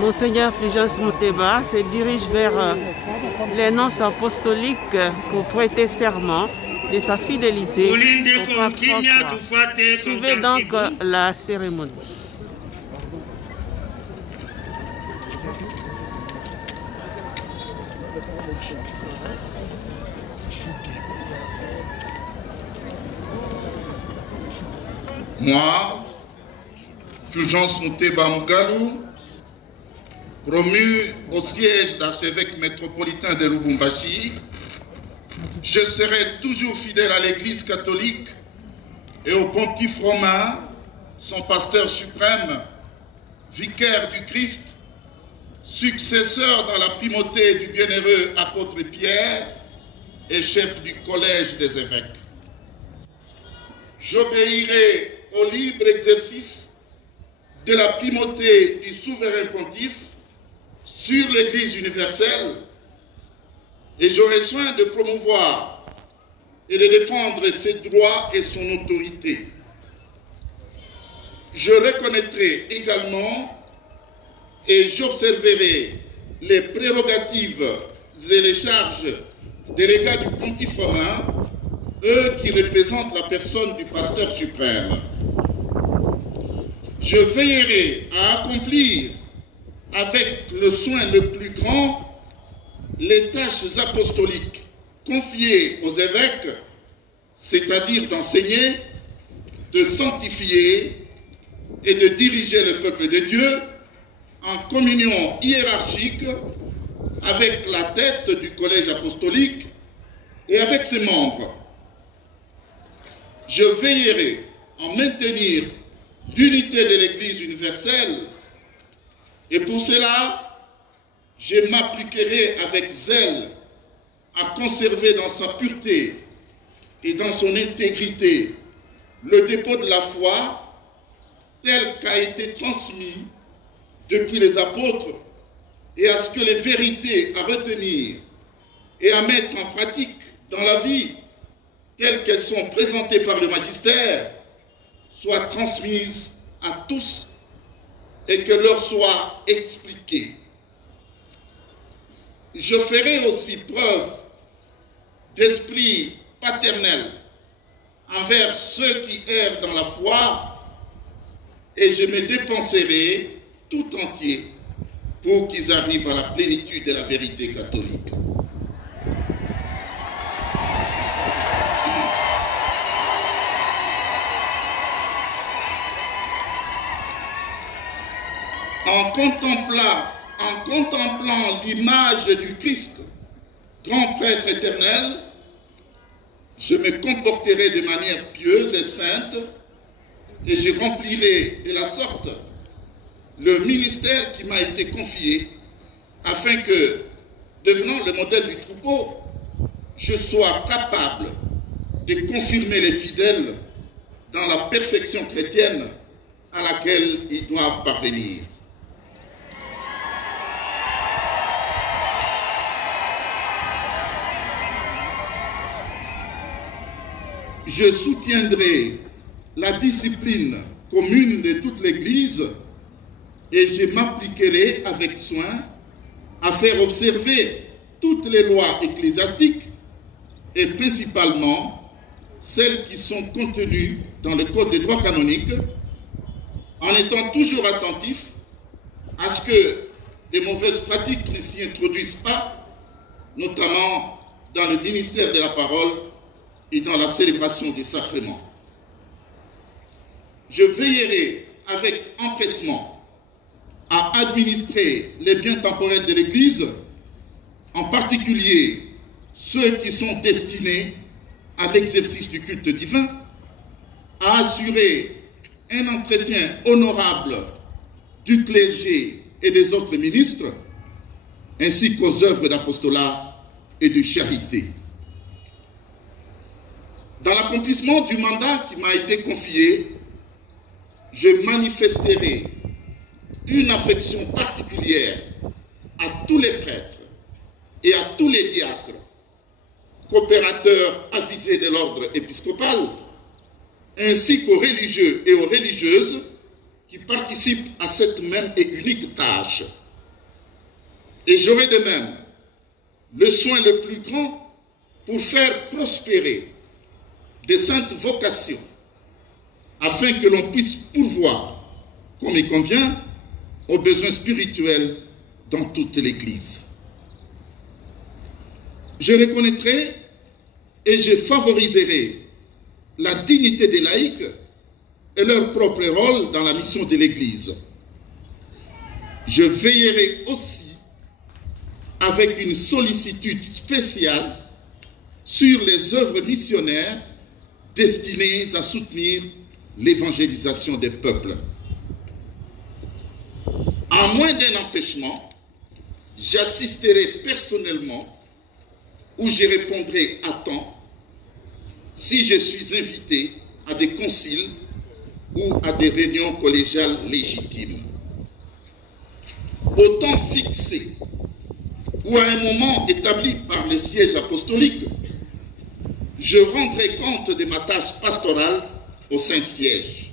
Monseigneur Fulgence Mouteba se dirige vers les nonces apostoliques pour prêter serment de sa fidélité au pape François. Suivez donc la cérémonie. Moi, Fulgence Mouteba Mougalou, promu au siège d'archevêque métropolitain de Lubumbashi, je serai toujours fidèle à l'Église catholique et au pontife romain, son pasteur suprême, vicaire du Christ, successeur dans la primauté du bienheureux apôtre Pierre et chef du collège des évêques. J'obéirai au libre exercice de la primauté du souverain pontife sur l'Église universelle et j'aurai soin de promouvoir et de défendre ses droits et son autorité. Je reconnaîtrai également et j'observerai les prérogatives et les charges des légats du pontife romain, eux qui représentent la personne du pasteur suprême. Je veillerai à accomplir avec le soin le plus grand les tâches apostoliques confiées aux évêques, c'est-à-dire d'enseigner, de sanctifier et de diriger le peuple de Dieu en communion hiérarchique avec la tête du collège apostolique et avec ses membres. Je veillerai à maintenir l'unité de l'Église universelle et pour cela, je m'appliquerai avec zèle à conserver dans sa pureté et dans son intégrité le dépôt de la foi tel qu'a été transmis depuis les apôtres et à ce que les vérités à retenir et à mettre en pratique dans la vie telles qu'elles sont présentées par le magistère soient transmises à tous et que leur soit expliqué. Je ferai aussi preuve d'esprit paternel envers ceux qui errent dans la foi et je me dépenserai tout entier pour qu'ils arrivent à la plénitude de la vérité catholique. En contemplant l'image du Christ, grand prêtre éternel, je me comporterai de manière pieuse et sainte et je remplirai de la sorte le ministère qui m'a été confié afin que, devenant le modèle du troupeau, je sois capable de confirmer les fidèles dans la perfection chrétienne à laquelle ils doivent parvenir. Je soutiendrai la discipline commune de toute l'Église et je m'appliquerai avec soin à faire observer toutes les lois ecclésiastiques et principalement celles qui sont contenues dans le Code de droit canonique en étant toujours attentif à ce que des mauvaises pratiques ne s'y introduisent pas, notamment dans le ministère de la parole et dans la célébration des sacrements. Je veillerai avec empressement à administrer les biens temporels de l'Église, en particulier ceux qui sont destinés à l'exercice du culte divin, à assurer un entretien honorable du clergé et des autres ministres, ainsi qu'aux œuvres d'apostolat et de charité. Dans l'accomplissement du mandat qui m'a été confié, je manifesterai une affection particulière à tous les prêtres et à tous les diacres, coopérateurs avisés de l'ordre épiscopal, ainsi qu'aux religieux et aux religieuses qui participent à cette même et unique tâche Et j'aurai de même le soin le plus grand pour faire prospérer des saintes vocations, afin que l'on puisse pourvoir, comme il convient, aux besoins spirituels dans toute l'Église. Je reconnaîtrai et je favoriserai la dignité des laïcs et leur propre rôle dans la mission de l'Église. Je veillerai aussi avec une sollicitude spéciale sur les œuvres missionnaires destinées à soutenir l'évangélisation des peuples. À moins d'un empêchement, j'assisterai personnellement ou je répondrai à temps si je suis invité à des conciles ou à des réunions collégiales légitimes. Au temps fixé ou à un moment établi par le siège apostolique, je rendrai compte de ma tâche pastorale au Saint-Siège.